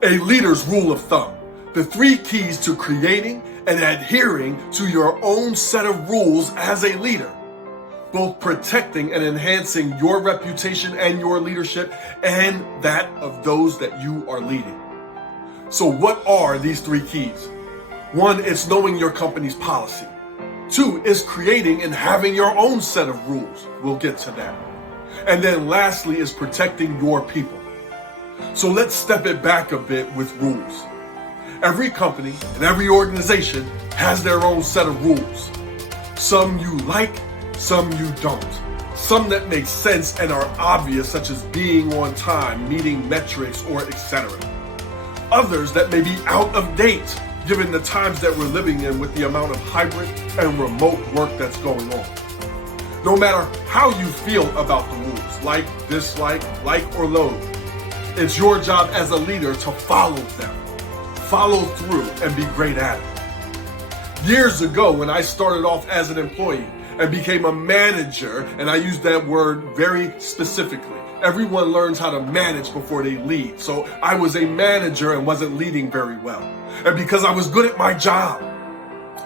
A leader's rule of thumb. The 3 keys to creating and adhering to your own set of rules as a leader, both protecting and enhancing your reputation and your leadership and that of those that you are leading. So what are these 3 keys? 1 is knowing your company's policy. 2 is creating and having your own set of rules. We'll get to that. And then lastly is protecting your people. So let's step it back a bit with rules. Every company and every organization has their own set of rules. Some you like, some you don't. Some that make sense and are obvious, such as being on time, meeting metrics, or etc. Others that may be out of date, given the times that we're living in with the amount of hybrid and remote work that's going on. No matter how you feel about the rules, like, dislike, like, or loathe, it's your job as a leader to follow them, follow through, and be great at it. Years ago, when I started off as an employee and became a manager, and I use that word very specifically, everyone learns how to manage before they lead. So I was a manager and wasn't leading very well. And because I was good at my job,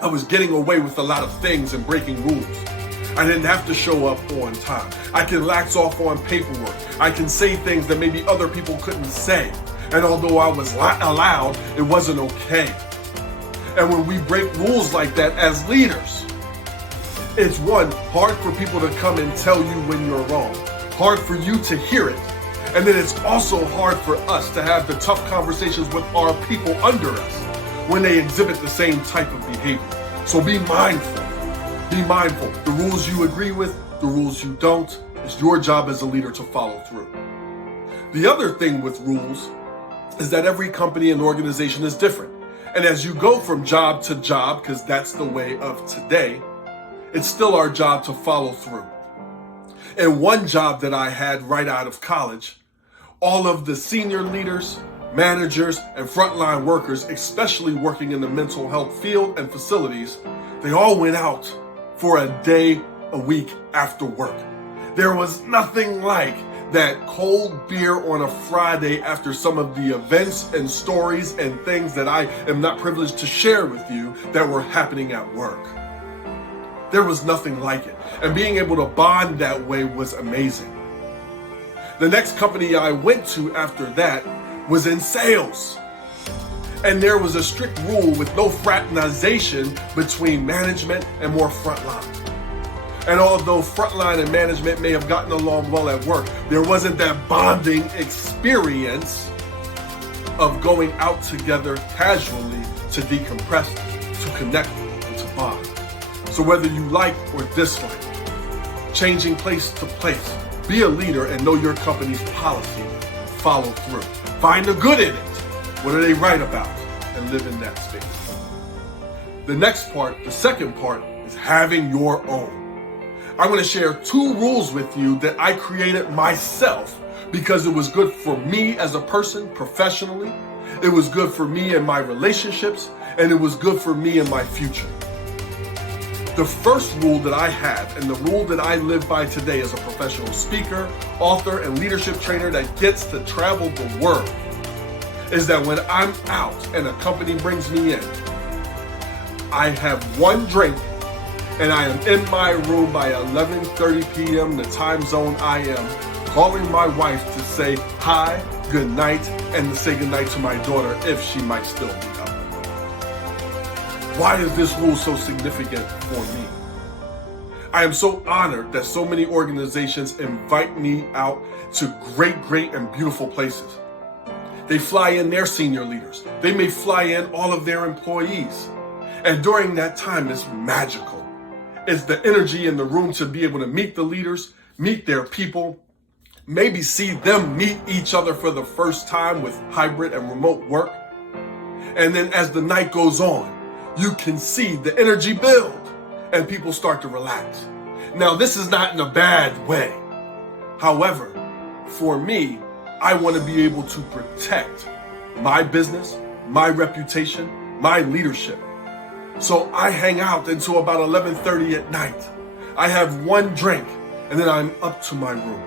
I was getting away with a lot of things and breaking rules. I didn't have to show up on time. I can lax off on paperwork. I can say things that maybe other people couldn't say. And although I was allowed, it wasn't okay. And when we break rules like that as leaders, it's 1, hard for people to come and tell you when you're wrong. Hard for you to hear it. And then it's also hard for us to have the tough conversations with our people under us when they exhibit the same type of behavior. So be mindful. Be mindful. The rules you agree with, the rules you don't, it's your job as a leader to follow through. The other thing with rules is that every company and organization is different. And as you go from job to job, because that's the way of today, it's still our job to follow through. And one job that I had right out of college, all of the senior leaders, managers, and frontline workers, especially working in the mental health field and facilities, they all went out for a day a week after work. There was nothing like that cold beer on a Friday after some of the events and stories and things that I am not privileged to share with you that were happening at work. There was nothing like it. And being able to bond that way was amazing. The next company I went to after that was in sales. And there was a strict rule with no fraternization between management and more frontline. And although frontline and management may have gotten along well at work, there wasn't that bonding experience of going out together casually to decompress, to connect, and to bond. So whether you like or dislike, changing place to place, be a leader and know your company's policy, follow through. Find the good in it. What are they right about? And live in that space. The next part, the second part, is having your own. I'm going to share 2 rules with you that I created myself because it was good for me as a person professionally, it was good for me in my relationships, and it was good for me in my future. The first rule that I have, and the rule that I live by today as a professional speaker, author, and leadership trainer that gets to travel the world, is that when I'm out and a company brings me in, I have 1 drink and I am in my room by 11:30 p.m., the time zone I am, calling my wife to say hi, good night, and to say good night to my daughter if she might still be up. Why is this rule so significant for me? I am so honored that so many organizations invite me out to great and beautiful places. They fly in their senior leaders. They may fly in all of their employees. And during that time, it's magical. It's the energy in the room to be able to meet the leaders, meet their people, maybe see them meet each other for the first time with hybrid and remote work. And then as the night goes on, you can see the energy build and people start to relax. Now, this is not in a bad way. However, for me, I want to be able to protect my business, my reputation, my leadership. So I hang out until about 11:30 at night. I have 1 drink and then I'm up to my room.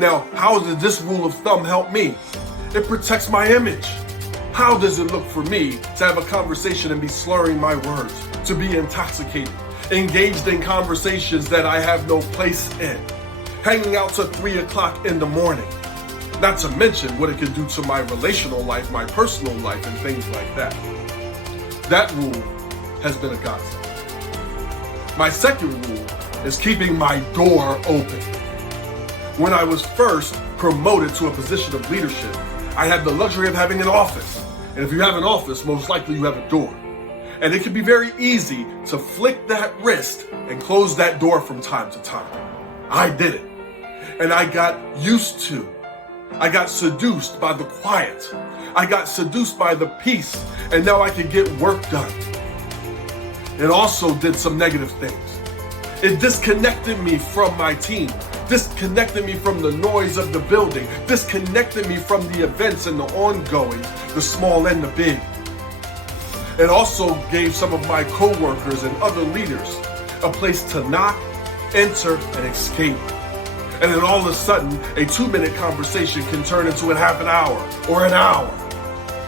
Now, how does this rule of thumb help me? It protects my image. How does it look for me to have a conversation and be slurring my words, to be intoxicated, engaged in conversations that I have no place in, hanging out till 3 o'clock in the morning? Not to mention what it can do to my relational life, my personal life, and things like that. That rule has been a godsend. My second rule is keeping my door open. When I was first promoted to a position of leadership, I had the luxury of having an office. And if you have an office, most likely you have a door. And it can be very easy to flick that wrist and close that door from time to time. I did it. And I got used to. I got seduced by the quiet. I got seduced by the peace. And now I can get work done. It also did some negative things. It disconnected me from my team. Disconnected me from the noise of the building. Disconnected me from the events and the ongoings, the small and the big. It also gave some of my coworkers and other leaders a place to knock, enter, and escape. And then all of a sudden, a 2-minute conversation can turn into a half an hour or an hour.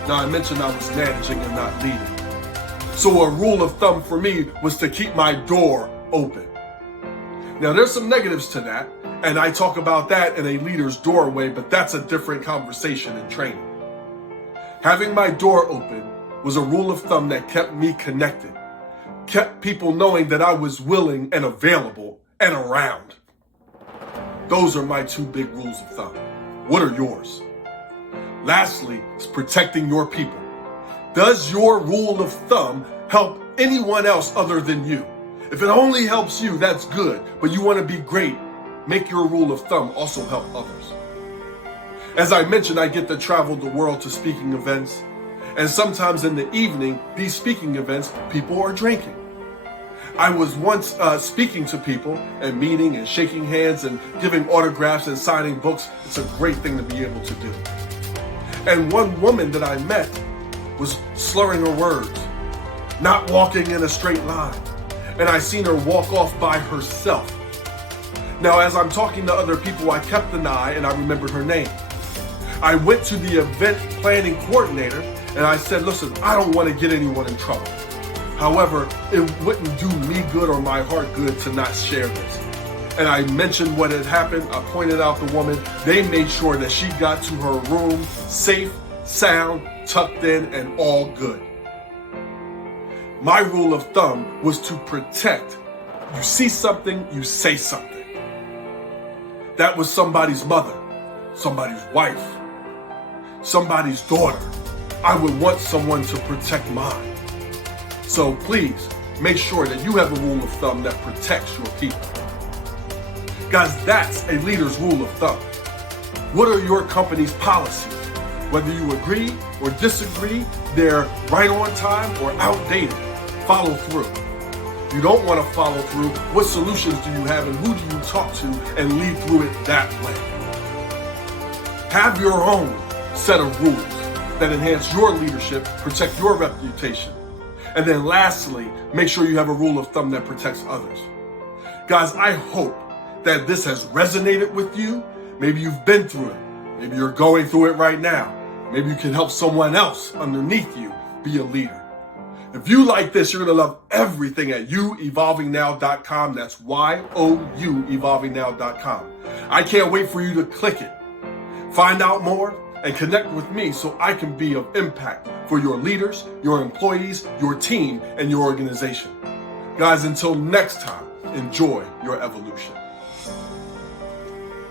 Now, I mentioned I was managing and not leading. So a rule of thumb for me was to keep my door open. Now, there's some negatives to that, and I talk about that in a leader's doorway, but that's a different conversation and training. Having my door open was a rule of thumb that kept me connected, kept people knowing that I was willing and available and around. Those are my 2 big rules of thumb. What are yours? Lastly, is protecting your people. Does your rule of thumb help anyone else other than you? If it only helps you, that's good, but you want to be great, make your rule of thumb also help others. As I mentioned, I get to travel the world to speaking events, and sometimes in the evening, these speaking events, people are drinking. I was once speaking to people and meeting and shaking hands and giving autographs and signing books. It's a great thing to be able to do. And one woman that I met was slurring her words, not walking in a straight line. And I seen her walk off by herself. Now, as I'm talking to other people, I kept an eye and I remembered her name. I went to the event planning coordinator and I said, listen, I don't want to get anyone in trouble. However, it wouldn't do me good or my heart good to not share this. And I mentioned what had happened. I pointed out the woman. They made sure that she got to her room safe, sound, tucked in, and all good. My rule of thumb was to protect. You see something, you say something. That was somebody's mother, somebody's wife, somebody's daughter. I would want someone to protect mine. So please, make sure that you have a rule of thumb that protects your people. Guys, that's a leader's rule of thumb. What are your company's policies? Whether you agree or disagree, they're right on time or outdated. Follow through. If you don't want to follow through, what solutions do you have and who do you talk to and lead through it that way? Have your own set of rules that enhance your leadership, protect your reputation. And then lastly, make sure you have a rule of thumb that protects others. Guys, I hope that this has resonated with you. Maybe you've been through it. Maybe you're going through it right now. Maybe you can help someone else underneath you be a leader. If you like this, you're going to love everything at youevolvingnow.com. That's YOU evolvingnow.com. I can't wait for you to click it. Find out more and connect with me so I can be of impact for your leaders, your employees, your team, and your organization. Guys, until next time, enjoy your evolution.